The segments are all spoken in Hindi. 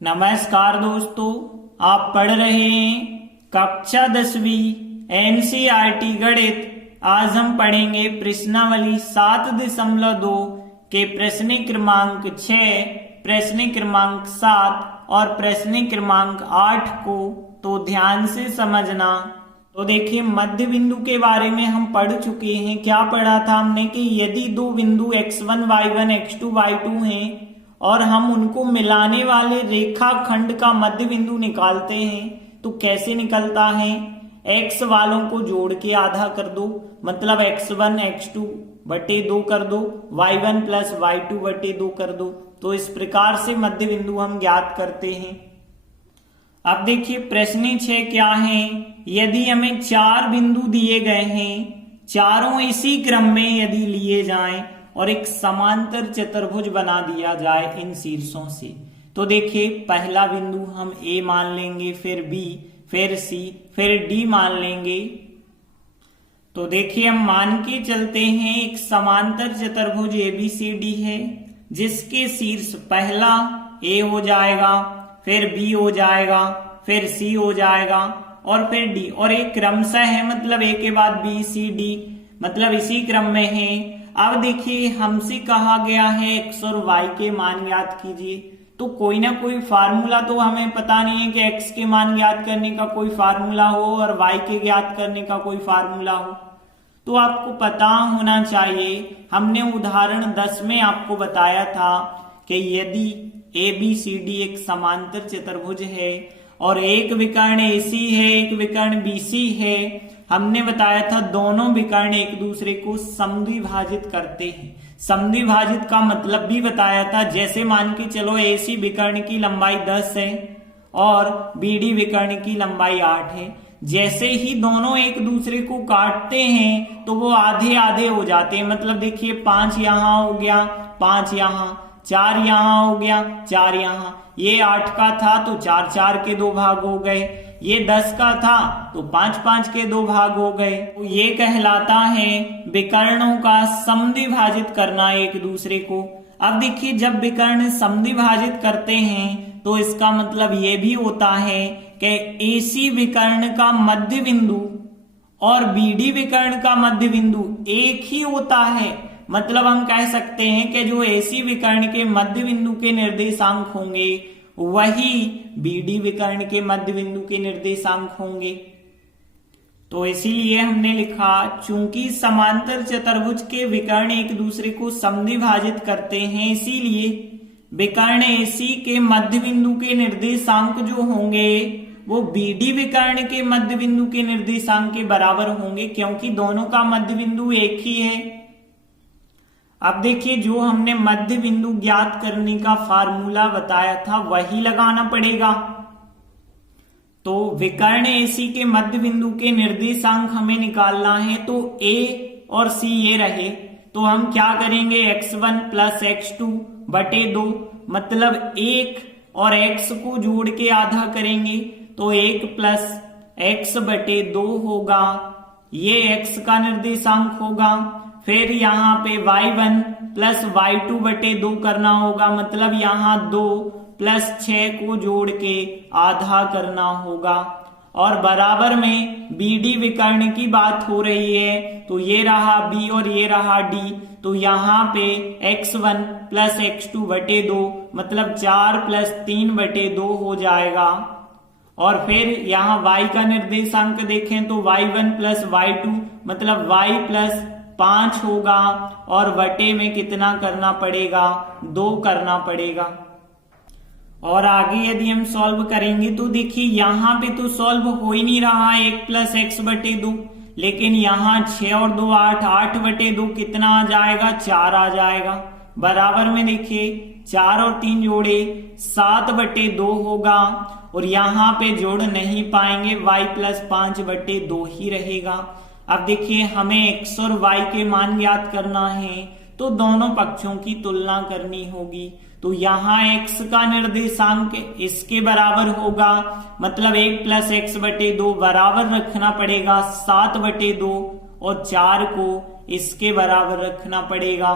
नमस्कार दोस्तों, आप पढ़ रहे हैं कक्षा 10वीं एनसीईआरटी गणित। आज हम पढ़ेंगे प्रश्नावली 7.2 के प्रश्न क्रमांक 6, प्रश्न क्रमांक 7 और प्रश्न क्रमांक 8 को। तो ध्यान से समझना। तो देखिए, मध्य बिंदु के बारे में हम पढ़ चुके हैं। क्या पढ़ा था हमने कि यदि दो बिंदु x1 y1 x2 y2 हैं और हम उनको मिलाने वाले रेखाखंड का मध्य बिंदु निकालते हैं तो कैसे निकलता है। x वालों को जोड़ के आधा कर दो, मतलब x1 x2 बटे 2 कर दो, y1 प्लस y2 बटे 2 कर दो। तो इस प्रकार से मध्य बिंदु हम ज्ञात करते हैं। अब देखिए प्रश्न 6 क्या है। यदि हमें 4 बिंदु दिए गए हैं, चारों इसी क्रम में यदि लिए जाएं और एक समांतर चतुर्भुज बना दिया जाए इन शीर्षों से, तो देखिए पहला बिंदु हम A मान लेंगे, फिर B, फिर C, फिर D मान लेंगे। तो देखिए हम मान के चलते हैं एक समांतर चतुर्भुज ABCD है, जिसके शीर्ष पहला A हो जाएगा, फिर B हो जाएगा, फिर C हो जाएगा और फिर D, और एक क्रमशः है, मतलब A के बाद B C D, मतलब इसी क्रम में है। अब देखिए हमसे कहा गया है x और y के मान ज्ञात कीजिए। तो कोई ना कोई फार्मूला तो हमें पता नहीं है कि x के मान ज्ञात करने का कोई फार्मूला हो और y के ज्ञात करने का कोई फार्मूला हो। तो आपको पता होना चाहिए। हमने उदाहरण 10 में आपको बताया था कि यदि ABCD एक समांतर चतुर्भुज है और एक विकर्ण AC है, एक विकर्ण BC है, हमने बताया था दोनों विकर्ण एक दूसरे को समद्विभाजित करते हैं। समद्विभाजित का मतलब भी बताया था। जैसे मान के चलो AC विकर्ण की लंबाई 10 है और BD विकर्ण की लंबाई 8 है। जैसे ही दोनों एक दूसरे को काटते हैं तो वो आधे आधे हो जाते हैं। मतलब देखिए 5 यहां हो गया, 5 यहां, 4 यहां हो गया, 4 यहां। ये 8 का था तो 4 4 के 2 भाग हो गए, ये 10 का था तो 5 5 के 2 भाग हो गए। तो ये कहलाता है विकर्णों का समद्विभाजित करना एक दूसरे को। अब देखिए जब विकर्ण समद्विभाजित करते हैं तो इसका मतलब ये भी होता है कि AC विकर्ण का मध्य बिंदु और BD विकर्ण का मध्य बिंदु एक ही होता है। मतलब हम कह सकते हैं कि जो AC विकर्ण के मध्य बिंदु के निर्देशांक होंगे वही BD विकर्ण के मध्य बिंदु के निर्देशांक होंगे। तो इसीलिए हमने लिखा, चूंकि समांतर चतुर्भुज के विकर्ण एक दूसरे को समद्विभाजित करते हैं, इसीलिए विकर्ण AC के मध्य बिंदु के निर्देशांक जो होंगे वो BD विकर्ण के मध्य बिंदु के निर्देशांक के बराबर होंगे, क्योंकि दोनों का मध्य बिंदु एक ही है। अब देखिए जो हमने मध्य बिंदु ज्ञात करने का फार्मूला बताया था वही लगाना पड़ेगा। तो विकर्ण AC के मध्य बिंदु के निर्देशांक हमें निकालना है। तो A और C ये रहे, तो हम क्या करेंगे, x1 प्लस x2 बटे 2, मतलब 1 और x को जोड़ के आधा करेंगे तो 1 प्लस x बटे 2 होगा, ये x का निर्देशांक होगा। फिर यहाँ पे y1 प्लस y2 बटे 2 करना होगा, मतलब यहाँ 2 प्लस 6 को जोड़ के आधा करना होगा। और बराबर में BD विकर्ण की बात हो रही है, तो ये रहा B और ये रहा D। तो यहाँ पे x1 प्लस x2 बटे 2, मतलब 4 प्लस 3 बटे 2 हो जाएगा। और फिर यहाँ y का निर्देशांक देखें तो y1 प्लस y2, मतलब y प्लस 5 होगा और बटे में कितना करना पड़ेगा, 2 करना पड़ेगा। और आगे यदि हम सॉल्व करेंगे तो देखिए यहाँ पे तो सॉल्व हो ही नहीं रहा, 1 प्लस x बटे 2, लेकिन यहाँ 6 और 2 8, 8 बटे 2 कितना आ जाएगा, 4 आ जाएगा। बराबर में देखिए 4 और 3 जोड़े 7 बटे 2 होगा, और यहाँ पे जोड़ नहीं पाएंगे, y प्लस 5 बटे 2 ही रहेगा। अब देखिए हमें x और y के मान ज्ञात करना है, तो दोनों पक्षों की तुलना करनी होगी। तो यहाँ x का निर्देशांक इसके बराबर होगा, मतलब 1 प्लस x बटे 2 बराबर रखना पड़ेगा 7 बटे 2, और 4 को इसके बराबर रखना पड़ेगा।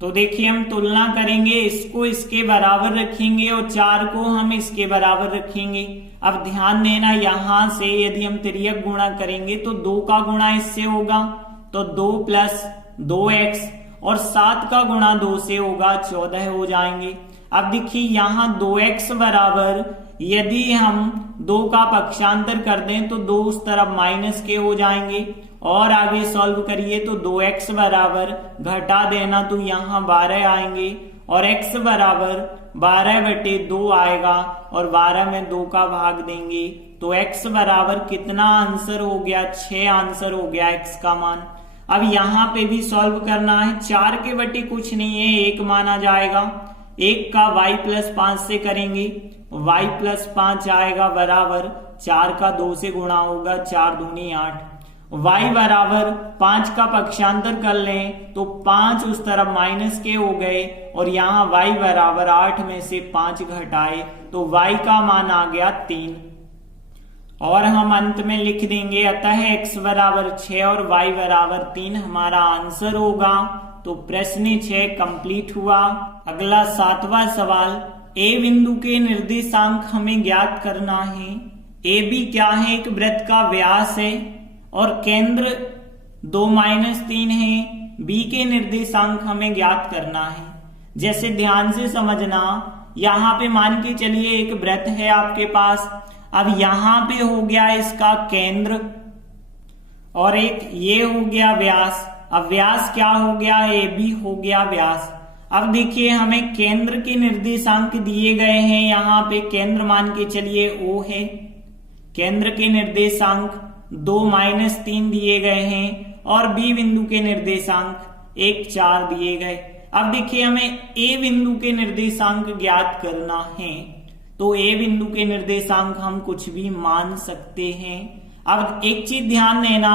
तो देखिए हम तुलना करेंगे, इसको इसके बराबर रखेंगे और 4 को हम इसके बराबर रखेंगे। अब ध्यान देना, यहां से यदि हम तिर्यक गुणा करेंगे तो 2 का गुणा इससे होगा तो 2 प्लस 2x और 7 का गुणा 2 से होगा 14 हो जाएंगे। अब देखिए यहाँ 2x बराबर, यदि हम 2 का पक्षांतर कर दें तो 2 उस तरफ माइनस के हो जाएंगे और आगे सॉल्व करिए तो 2x बराबर घटा देना तो यहाँ 12 आएंगे और x बराबर 12/2 आएगा और 12 में 2 का भाग देंगे तो x बराबर कितना आंसर हो गया, 6 आंसर हो गया x का मान। अब यहाँ पे भी सॉल्व करना है, 4 के बटे कुछ नहीं है 1 माना जाएगा, 1 का y+5 से करेंगे, y+5 आएगा बराबर 4 का 2 से गुणा होगा 4 दूनी 8, y बराबर 5 का पक्षांतर कर लें तो 5 उस तरफ माइनस के हो गए और यहाँ y बराबर 8 में से 5 घटाए तो y का मान आ गया 3 और हम अंत में लिख देंगे अतः x बराबर 6 और y बराबर 3 हमारा आंसर होगा। तो प्रश्न 6 कंप्लीट हुआ। अगला 7वां सवाल, ए बिंदु के निर्देशांक हमें ज्ञात करना है। ए बी क्या है, एक वृत्त का व्यास है और केंद्र 2-3 है। बी के निर्देशांक हमें ज्ञात करना है। जैसे ध्यान से समझना, यहाँ पे मान के चलिए एक वृत्त है आपके पास, अब यहाँ पे हो गया इसका केंद्र और एक ये हो गया व्यास। अब व्यास क्या हो गया, ए बी हो गया व्यास। अब देखिए हमें केंद्र के निर्देशांक दिए गए हैं, यहाँ पे केंद्र मान के चलिए O है, केंद्र के निर्देशांक 2-3 दिए गए हैं और बी बिंदु के निर्देशांक 1-4 दिए गए। अब देखिए हमें ए बिंदु के निर्देशांक ज्ञात करना है, तो ए बिंदु के निर्देशांक हम कुछ भी मान सकते हैं। अब एक चीज ध्यान देना,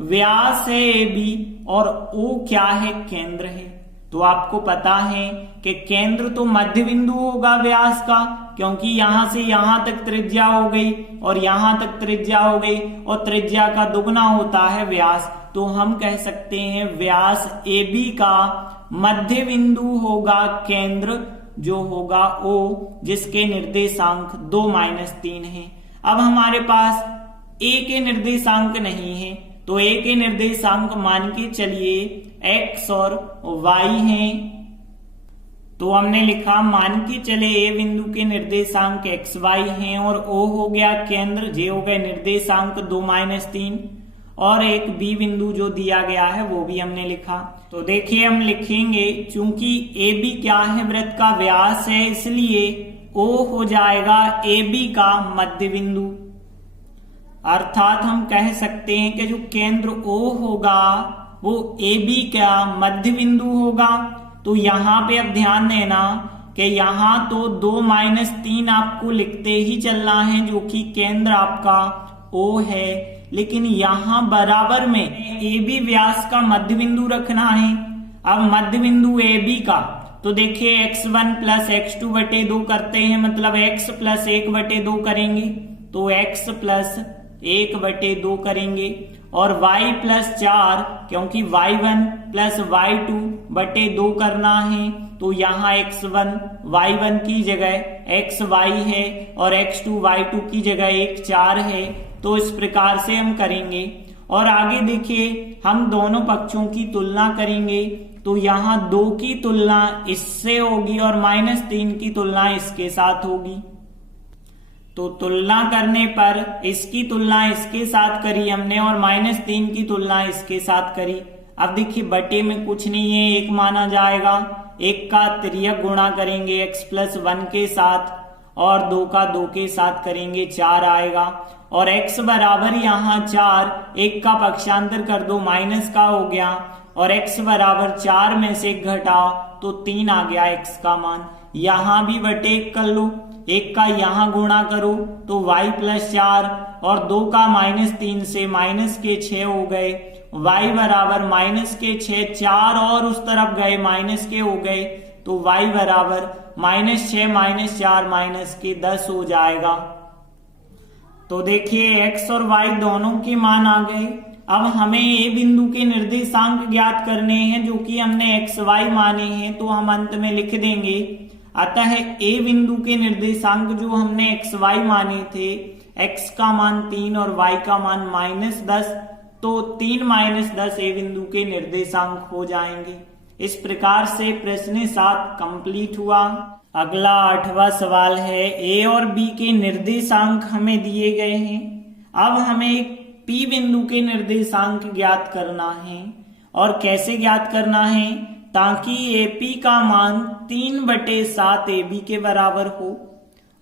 व्यास है ए बी और ओ क्या है, केंद्र है। तो आपको पता है कि केंद्र तो मध्य बिंदु होगा व्यास का, क्योंकि यहां से यहां तक त्रिज्या हो गई और यहां तक त्रिज्या हो गई और त्रिज्या का दुगना होता है व्यास। तो हम कह सकते हैं व्यास ए बी का मध्य बिंदु होगा केंद्र, जो होगा O, जिसके निर्देशांक 2-3 है। अब हमारे पास A के निर्देशांक नहीं है, तो A के निर्देशांक मान के चलिए X और Y हैं। तो हमने लिखा मान के चले A बिंदु के निर्देशांक XY हैं और O हो गया केंद्र, J हो गए निर्देशांक 2-3 और एक B बिंदु जो दिया गया है वो भी हमने लिखा। तो देखिए हम लिखेंगे, चूंकि AB क्या है, वृत्त का व्यास है, इसलिए O हो जाएगा AB का मध्य बिंदु। अर्थात हम कह सकते हैं कि जो केंद्र O होगा वो AB का मध्य बिंदु होगा। तो यहाँ पे अब ध्यान देना कि यहाँ तो 2-3 आपको लिखते ही चलना है, जो कि केंद्र आपका O है, लेकिन यहाँ बराबर में ए बी व्यास का मध्य बिंदु रखना है। अब मध्य बिंदु ए बी का, तो देखिए x1 प्लस x2/2 करते हैं, मतलब x प्लस 1/2 करेंगे तो x प्लस 1/2 करेंगे और y प्लस 4, क्योंकि y1 प्लस y2/2 करना है तो यहाँ x1 y1 की जगह xy है और x2 y2 की जगह 1-4 है। तो इस प्रकार से हम करेंगे और आगे देखिए हम दोनों पक्षों की तुलना करेंगे। तो यहाँ 2 की तुलना इससे होगी और -3 की तुलना इसके साथ होगी। तो तुलना करने पर इसकी तुलना इसके साथ करी हमने और -3 की तुलना इसके साथ करी। अब देखिए बटे में कुछ नहीं है, 1 माना जाएगा, 1 का तिर्यक गुणा करेंगे x+1 के साथ और 2 का 2 के साथ करेंगे 4 आएगा और x बराबर यहाँ 4, 1 का पक्षांतर कर दो माइनस का हो गया और x बराबर 4 में से घटाओ तो 3 आ गया x का मान। यहाँ भी बटे 1 कर लो, 1 का यहाँ गुणा करो तो y+4 और 2 का -3 से -6 हो गए, y बराबर -6, 4 और उस तरफ गए -के हो गए तो y बराबर -6 -4 -10 हो जाएगा। तो देखिए x और y दोनों के मान आ गए। अब हमें ए बिंदु के निर्देशांक ज्ञात करने हैं जो कि हमने एक्स वाई माने हैं, तो हम अंत में लिख देंगे। अतः ए बिंदु के निर्देशांक जो हमने एक्स वाई माने थे, एक्स का मान 3 और वाई का मान -10, तो 3 - 10 ए बिंदु के निर्देशांक हो जाएंगे। इस प्रकार से प्रश्न 7 कंप्लीट हुआ। अगला 8वां सवाल है, ए और बी के निर्देशांक हमें दिए गए हैं। अब हमें एक पी बिंदु के निर्देशांक ज्ञात करना है। और कैसे ज्ञात करना है? ताकि एपी का मान 3/7 AB के बराबर हो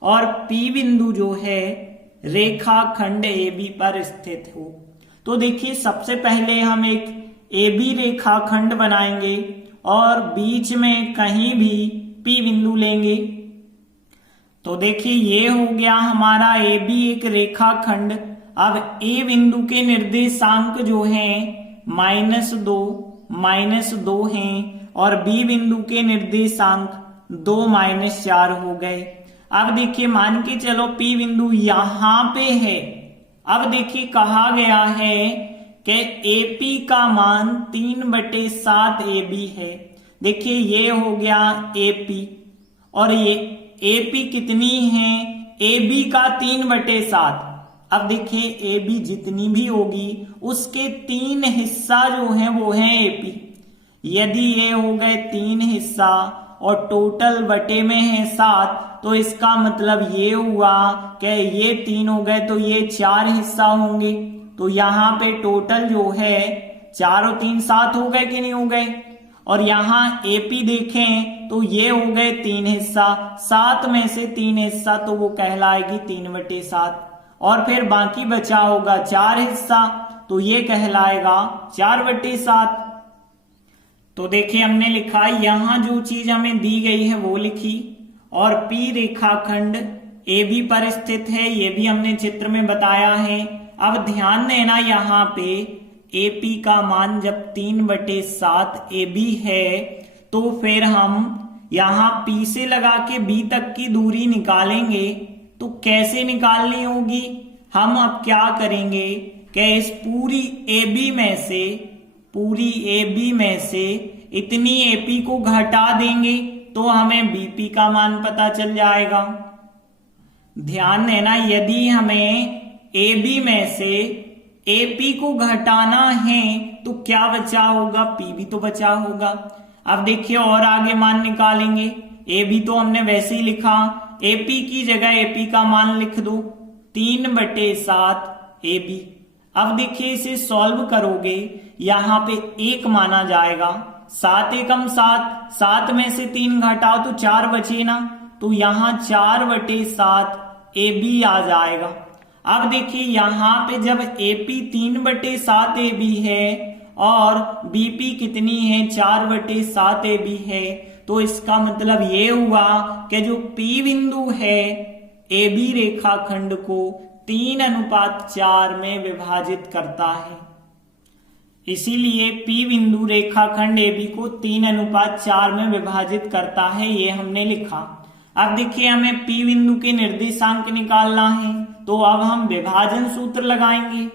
और पी बिंदु जो है रेखाखंड AB पर स्थित हो। तो देखिए, सबसे पहले हम एक AB रेखाखंड बनाएंगे और बीच में कहीं भी P बिंदु लेंगे। तो देखिए, ये हो गया हमारा AB एक रेखाखंड। अब A बिंदु के निर्देशांक जो हैं -2 हैं और B बिंदु के निर्देशांक 2 - 4 हो गए। अब देखिए, मान के चलो P बिंदु यहां पे है। अब देखिए, कहा गया है कि AP का मान 3/7 AB है। देखिए, ये हो गया AP और ये AP कितनी है? AB का 3/7। अब देखिए, AB जितनी भी होगी उसके 3 हिस्सा जो है वो है AP। यदि ये हो गए 3 हिस्सा और टोटल बटे में है 7, तो इसका मतलब ये हुआ कि ये 3 हो गए तो ये 4 हिस्सा होंगे। तो यहाँ पे टोटल जो है 4 और 3 7 हो गए कि नहीं हो गए? और यहाँ AP देखें तो ये हो गए 3 हिस्सा, 7 में से 3 हिस्सा तो वो कहलाएगी 3/7। और फिर बाकी बचा होगा 4 हिस्सा, तो ये कहलाएगा 4/7। तो देखिए, हमने लिखा, यहां जो चीज हमें दी गई है वो लिखी और P रेखाखंड AB पर स्थित है, ये भी हमने चित्र में बताया है। अब ध्यान देना, यहाँ पे AP का मान जब 3/7 AB है, तो फिर हम यहाँ P से लगा के B तक की दूरी निकालेंगे। तो कैसे निकालनी होगी? हम अब क्या करेंगे कि इस पूरी AB में से इतनी AP को घटा देंगे तो हमें BP का मान पता चल जाएगा। ध्यान देना, यदि हमें AB में से AP को घटाना है तो क्या बचा होगा? P भी तो बचा होगा। अब देखिए, और आगे मान निकालेंगे। AB तो हमने वैसे ही लिखा, AP की जगह AP का मान लिख दो 3/7 AB। अब देखिए, इसे सॉल्व करोगे, यहाँ पे 1 माना जाएगा। 7 एकम 7, 7 में से 3 घटाओ तो 4 बचे ना, तो यहाँ 4/7 AB आ जाएगा। अब देखिए, यहाँ पे जब AP 3/7 AB है और BP कितनी है? 4/7 AB है, तो इसका मतलब ये हुआ कि जो P बिंदु है AB रेखाखंड को 3:4 में विभाजित करता है। इसीलिए P बिंदु रेखाखंड AB को 3:4 में विभाजित करता है, ये हमने लिखा। अब देखिए, हमें P बिंदु के निर्देशांक निकालना है, तो अब हम विभाजन सूत्र लगाएंगे।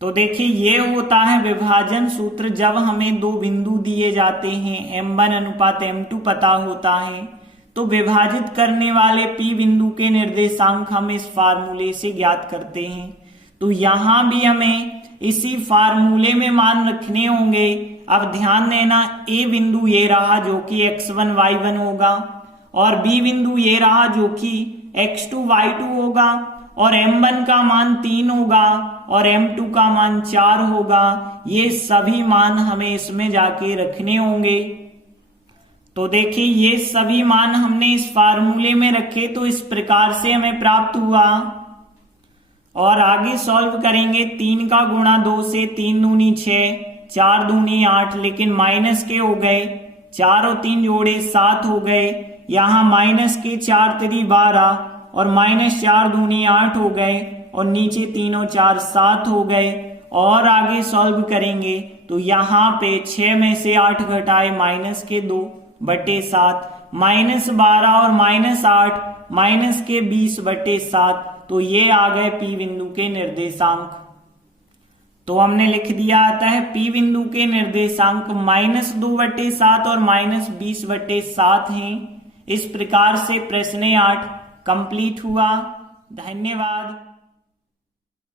तो देखिए, ये होता है विभाजन सूत्र जब हमें 2 बिंदु दिए जाते हैं, M1:M2 पता होता है, तो विभाजित करने वाले P बिंदु के निर्देशांक हम इस फार्मूले से ज्ञात करते हैं। तो यहां भी हमें इसी फार्मूले में मान रखने होंगे। अब ध्यान देना, A बिंदु ये रहा जो कि x1 y1 होगा और B बिंदु ये रहा जो कि x2 y2 होगा और M1 का मान 3 होगा और M2 का मान 4 होगा। ये सभी मान हमें इसमें जाके रखने होंगे। तो देखिए, ये सभी मान हमने इस फार्मूले में रखे, तो इस प्रकार से हमें प्राप्त हुआ। और आगे सॉल्व करेंगे। 3 का गुणा 2 से 3 दूनी 6, 4 दूनी 8, लेकिन माइनस के हो गए, 4 और 3 जोड़े 7 हो गए। यहाँ माइनस के 4 3 12 और -4 दूनी 8 हो गए और नीचे 3 और 4 7 हो गए। और आगे सॉल्व करेंगे तो यहाँ पे 6 में से 8 घटाए माइनस के 2/7, -12 और -8 माइनस के 20/7, तो ये आ गए P बिंदु के निर्देशांक। तो हमने लिख दिया, अतः P बिंदु के निर्देशांक -2/7 और -20/7 हैं। इस प्रकार से प्रश्न 8 कंप्लीट हुआ। धन्यवाद।